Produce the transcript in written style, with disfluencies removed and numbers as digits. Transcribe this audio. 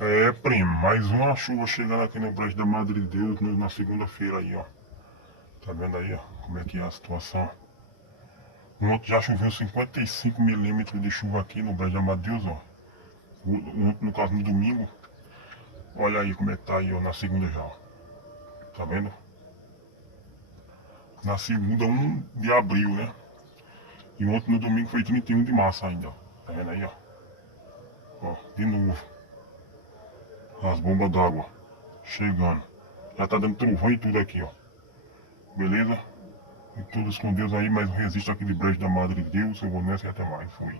É, primo, mais uma chuva chegando aqui no Brejo da Madre de Deus na segunda-feira aí, ó. Tá vendo aí, ó, como é que é a situação? Ontem já choveu 55 milímetros de chuva aqui no Brejo da Madre de Deus, ó. Ontem, no caso, no domingo. Olha aí como é que tá aí, ó, na segunda já, ó. Tá vendo? Na segunda, 1 de abril, né? E ontem no domingo foi 31 de março ainda, ó. Tá vendo aí, ó? Ó, de novo. As bombas d'água chegando. Já tá dando trovão e tudo aqui, ó. Beleza? E todos com Deus aí, mas eu resisto aqui de Brejo da Madre de Deus. Eu vou nessa e até mais. Fui.